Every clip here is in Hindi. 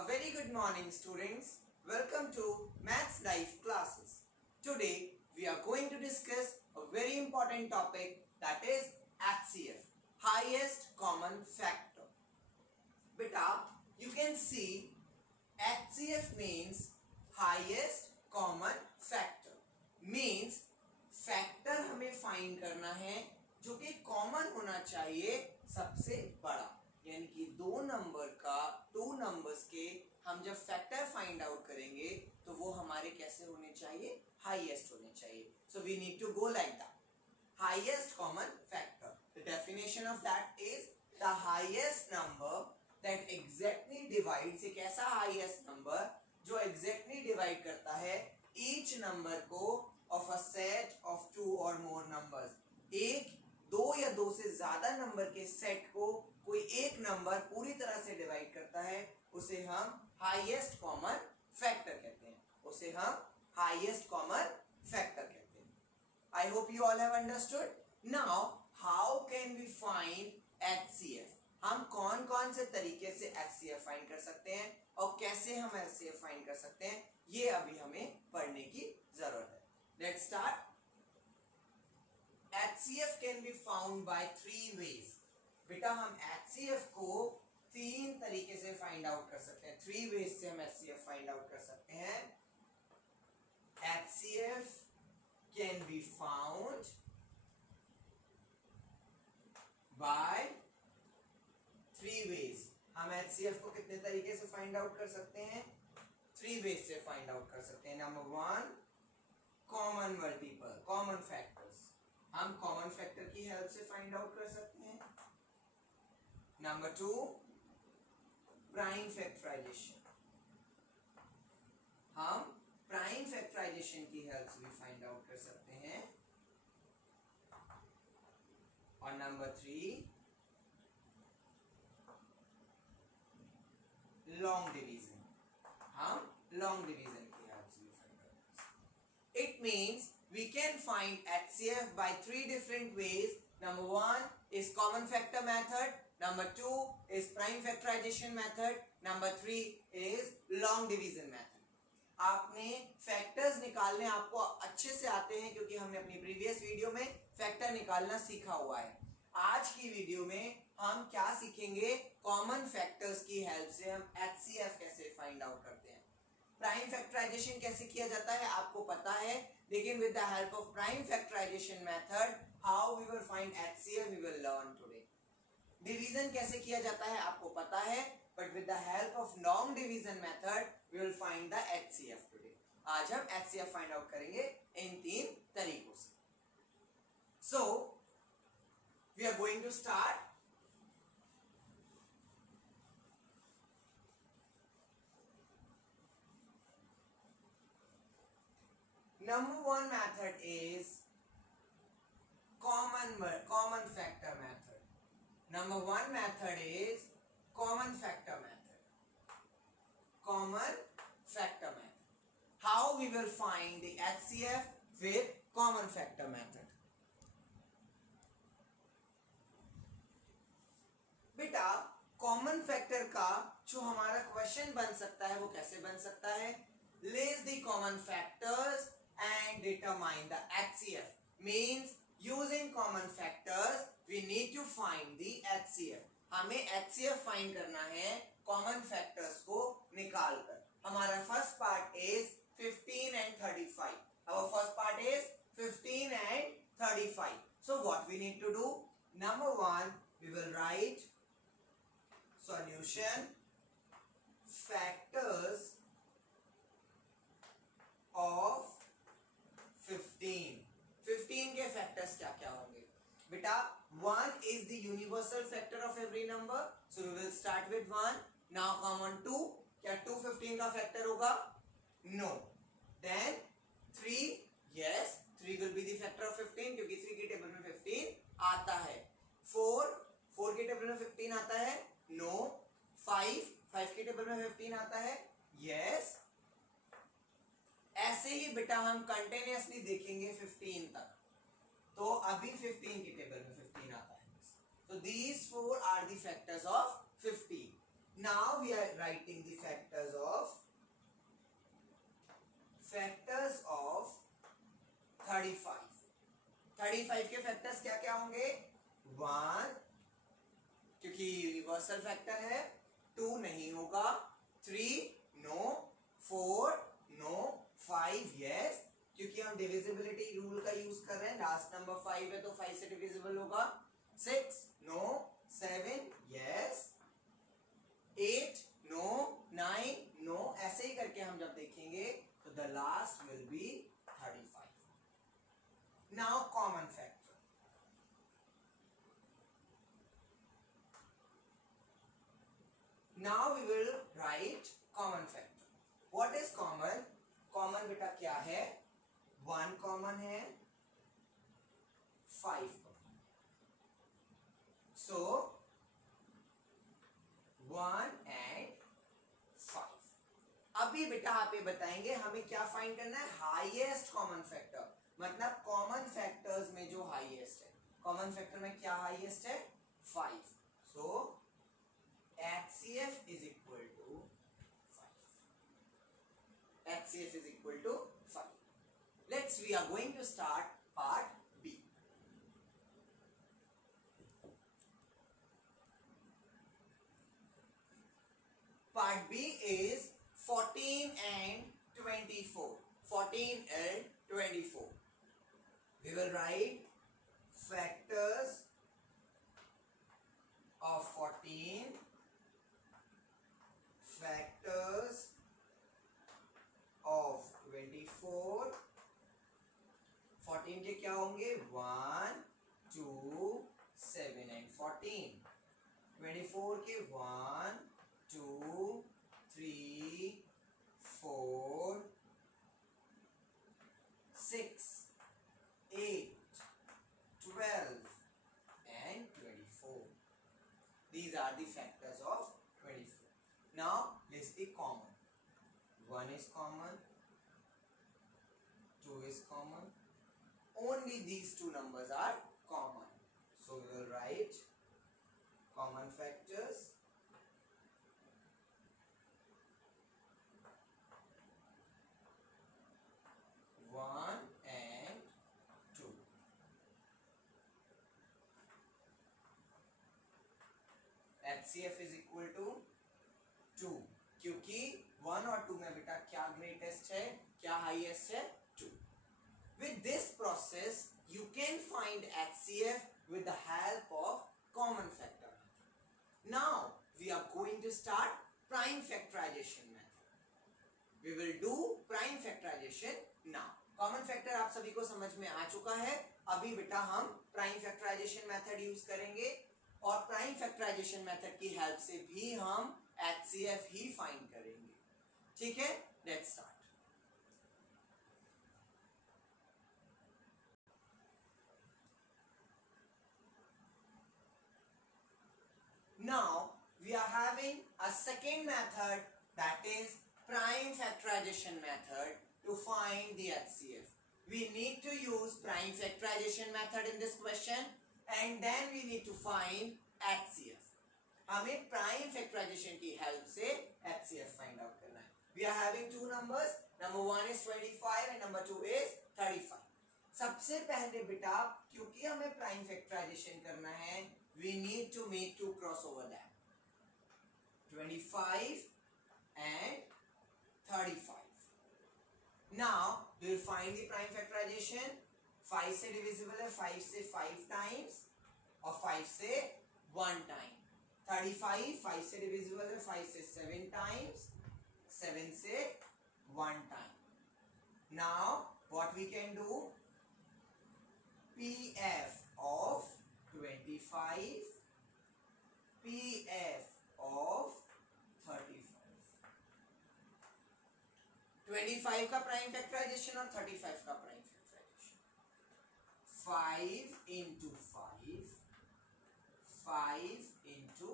A very good morning, students. Welcome to Maths Life classes. Today we are going to discuss a very important topic, that is HCF, highest common factor. Beta, you can see HCF means highest common factor. Means factor हमें फाइंड करना है जो कि कॉमन होना चाहिए सबसे बड़ा, यानी कि दो नंबर्स के हम जब फैक्टर फाइंड आउट करेंगे तो वो हमारे कैसे होने चाहिए, हाईएस्ट होने चाहिए. So we need to go like that. Highest common factor, the definition of that is the highest number that exactly divides. एक ऐसा हाईएस्ट नंबर जो एग्जैक्टली डिवाइड करता है ईच नंबर को of a set of two or more numbers. एक, दो या दो से ज्यादा नंबर के सेट को कोई एक नंबर पूरी तरह से डिवाइड करता है, उसे हम हाईएस्ट कॉमन फैक्टर कहते हैं. उसे हम हाईएस्ट कॉमन फैक्टर कहते हैं. I hope you all have understood. Now how can we find HCF? हम कौन कौन से तरीके से HCF फाइंड कर सकते हैं और कैसे हम HCF फाइंड कर सकते हैं, ये अभी हमें पढ़ने की जरूरत है. Let's start. HCF can be found by three ways. बेटा हम HCF को तीन तरीके से फाइंड आउट कर सकते हैं. थ्री वेज से हम HCF फाइंड आउट कर सकते हैं. HCF can be found by three ways. हम HCF को कितने तरीके से फाइंड आउट कर सकते हैं? थ्री वेज से फाइंड आउट कर सकते हैं. Number one, common multiple, common factors. हम कॉमन फैक्टर की हेल्प से फाइंड आउट कर सकते हैं. Number two, prime factorization. हम प्राइम फैक्टराइजेशन की हेल्प से भी फाइंड आउट कर सकते हैं. और नंबर थ्री, लॉन्ग डिवीजन. हम लॉन्ग डिवीजन की हेल्प से भी फाइंड आउट कर सकते हैं. It means we can find HCF by three different ways. Number one is common factor method. Number two is prime factorization method. Number three is long division method. आपने फैक्टर्स निकालने आपको अच्छे से आते हैं क्योंकि हमने अपनी प्रीवियस वीडियो में फैक्टर निकालना सीखा हुआ है. आज की वीडियो में हम क्या सीखेंगे? कॉमन फैक्टर्स की हेल्प से हम HCF कैसे फाइंड आउट करते हैं. प्राइम फैक्टराइजेशन कैसे किया जाता है आपको पता है, लेकिन with the help of prime factorization method how we will find HCF we will learn today. Division कैसे किया जाता है आपको पता है, but with the help of long division method we will find the HCF today. आज हम HCF फाइंड आउट करेंगे इन तीन तरीकों से. So we are going to start. Number one method is common factor method. Number one method is common factor method. Common factor method. How we will find the HCF with common factor method? बेटा कॉमन फैक्टर का जो हमारा क्वेश्चन बन सकता है वो कैसे बन सकता है? List the common factors and determine the HCF. Means using common factors we need to find the HCF. हमें HCF फाइंड करना है कॉमन फैक्टर्स को निकालकर. हमारा first part is 15 and 35. Our first part is 15 and 35. So what we need to do? Number one, we will write solution factors of 15. 15 के फैक्टर्स क्या क्या होंगे बेटा? 1 is the universal factor of every number, so we will start with 1. Now come on 2. क्या 2 15 का फैक्टर होगा? No. Then 3. Yes, 3 will be the factor of 15 क्योंकि 3 की टेबल में 15 आता है. 4 की टेबल में 15 आता है? No. 5 की टेबल में 15 आता है? Yes. ऐसे ही बेटा हम कंटिन्यूअसली देखेंगे 15 तक, तो अभी 15 की टेबल में 15 आता है. तो these four are the factors of 15. Now we are writing the factors of 35. 35 के फैक्टर्स क्या क्या होंगे? 1 क्योंकि यूनिवर्सल फैक्टर है, 2 नहीं होगा, 3 नो, 4 नो, 5 यस क्योंकि हम डिविजिबिलिटी रूल का यूज कर रहे हैं, लास्ट नंबर 5 है तो 5 से डिविजिबल होगा, 6 नो, 7 यस, 8 नो, 9 नो, ऐसे ही करके हम जब देखेंगे तो the last will be 35. Now common factor. Now we will write common factor. What is common? Common बेटा क्या है? 1 common है, 5 common. So 1 and 5. अभी बेटा आप ये बताएंगे हमें क्या फाइंड करना है? हाईएस्ट कॉमन फैक्टर, मतलब कॉमन फैक्टर्स में जो हाईएस्ट है. कॉमन फैक्टर में क्या हाईएस्ट है? 5. So HCF is equal to 5. HCF is equal to 5. We are going to start part B. Part B is 14 and 24. 14 and 24. We will write factors of 14, factors of 24. 14 के क्या होंगे? 1, 2, 7 and 14. 24 के 1, 2, 3, 4, 6, 8, 12 and 24. These are the factors of 24. Now list the common. 1 is common, 2 is common. Only these two numbers are common. So we will write common factors. 1 and 2. HCF is equal to 2 क्योंकि 1 और 2 में बेटा क्या ग्रेटेस्ट है, क्या हाईएस्ट है? 2. With this process you can find HCF with the help of common factor. Now we are going to start prime factorization method. We will do prime factorization now. Common factor आप सभी को समझ में आ चुका है. अभी बेटा हम prime factorization method यूज करेंगे और प्राइम फैक्टराइजेशन मेथड की हेल्प से भी हम HCF ही फाइंड करेंगे. ठीक है, let's start. Now we are having a second method, that is prime factorization method, to find the HCF. We need to use prime factorization method in this question and then we need to find HCF. हमें prime factorization की help से HCF find out करना है. We are having two numbers. Number 1 is 25 and number 2 is 35. सबसे पहले बेटा क्योंकि हमें prime factorization करना है, we need to make two cross over that. 25 and 35. Now we will find the prime factorization. 5 से divisible है, 5 से 5 times और 5 से 1 time. 35 5 से divisible है, 5 से 7 times, 7 से 1 time. Now what we can do? PF of 25, PF of 35. 25 का प्राइम फैक्टराइजेशन और 35 का prime factorisation. 5 into 5, 5 into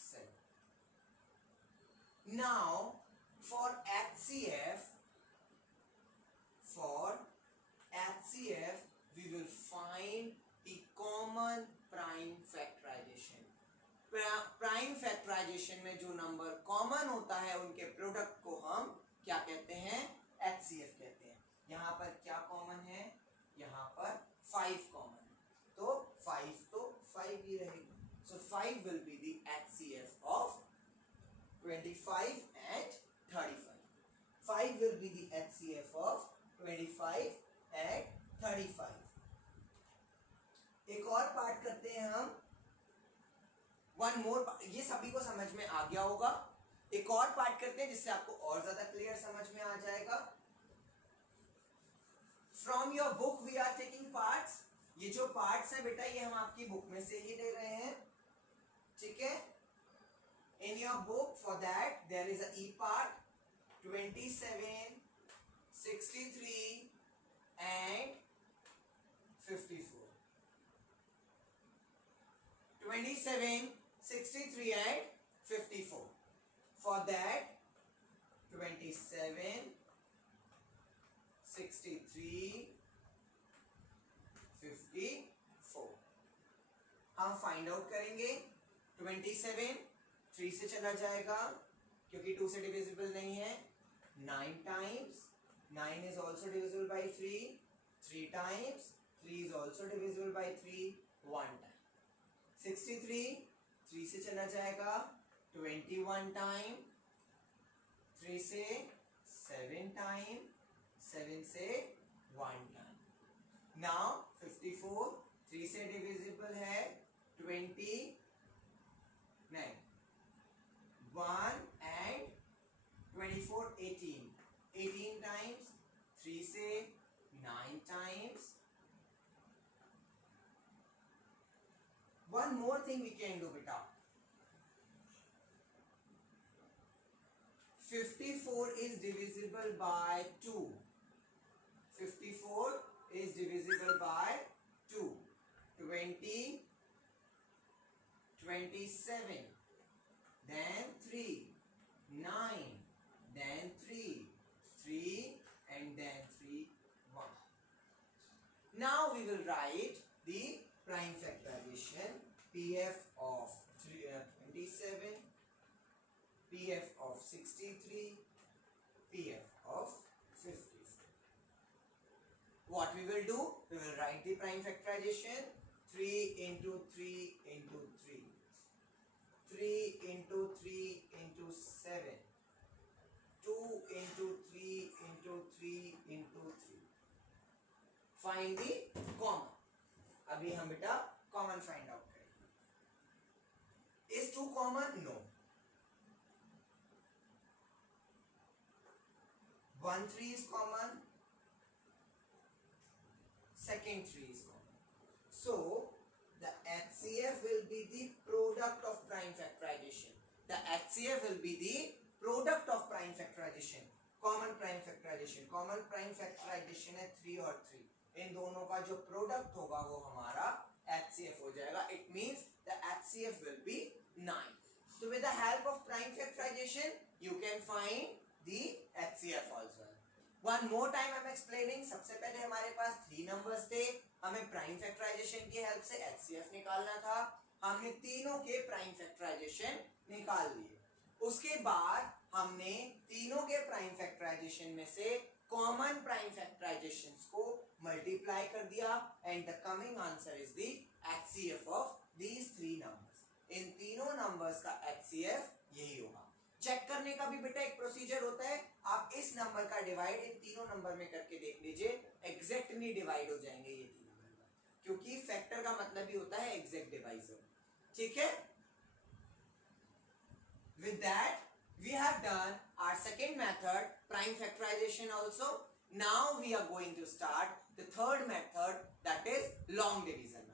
7. Now for HCF we will find the common prime factorization. Prime prime factorisation में जो नंबर कॉमन होता है उनके प्रोडक्ट को हम क्या कहते हैं, HCF कहते हैं। यहाँ पर क्या कॉमन है, यहाँ पर 5 कॉमन है, तो 5 तो 5 ही रहेगा। So 5 will be the HCF of 25 and 35. 5 will be the HCF of 25 and 35. एक और पार्ट करते हैं हम, वन मोर, ये सभी को समझ में आ गया होगा। एक और पार्ट करते हैं जिससे आपको और ज्यादा क्लियर समझ में आ जाएगा। From your book we are taking parts. ये जो पार्ट्स है बेटा, ये हम आपकी बुक में से ही ले रहे हैं, ठीक है। In your book for that there is a E part 27, 63 and 54. 27, 63 and 54. For that 27, 63, 54 हम फाइंड आउट करेंगे। 27 3 से चला जाएगा क्योंकि 2 से डिविजिबल नहीं है। 9 times 9 is also divisible by 3, 3 times 3 is also divisible by 3, 1 time। 63 3 से चला जाएगा, 21 टाइम, 3 से 7 टाइम, 7 से 1 टाइम। नाउ 54 3 से डिविजिबल है 29, 1 and 24 18, 18 टाइम्स, 3 से 9 times. One more thing we can do beta, 54 is divisible by 2, 54 is divisible by 2, 20, 27, then 3, 9, then 3, 3 and then 3, 1. Now we will write the prime factorization, PF of 27, PF of 63, PF of 54. What we will do? We will write the prime factorization 3 into 3 into 3, 3 into 3 into 7, 2 into 3 into 3 into 3. Find the common. अभी हम बेटा कॉमन फाइंड आउट करेंगे। Is 2 common? No. 1 3 is common, second 3 is common. So the HCF will be the product of prime factorization. The HCF will be the product of prime factorization. Common prime factorization. Common prime factorization है 3 और 3. इन दोनों का जो प्रोडक्ट होगा वो हमारा HCF हो जाएगा। It means the HCF will be 9. So with the help of prime factorization, you can find the HCF also. One more time I'm explaining. सबसे पहले हमारे पास 3 नंबर्स थे, हमें प्राइम फैक्टराइजेशन की हेल्प से HCF निकालना था। हमने तीनों के प्राइम फैक्टराइजेशन निकाल लिए। उसके बाद हमने तीनों के प्राइम फैक्टराइजेशन में से कॉमन प्राइम फैक्टराइजेशंस को मल्टीप्लाई कर दिया and the coming answer is the HCF of these 3 numbers. इन तीनों नंबर्स का HCF यही होगा। चेक करने का भी बेटा एक प्रोसीजर होता है। आप इस नंबर का डिवाइड इन तीनों नंबर में करके देख लीजिए, एग्जैक्टली डिवाइड हो जाएंगे ये तीनों नंबर, क्योंकि फैक्टर का मतलब ही होता है एग्जैक्ट डिवाइजर। ठीक है, with that we have done our second method, prime factorization also. Now we are going to start the third method, that is long division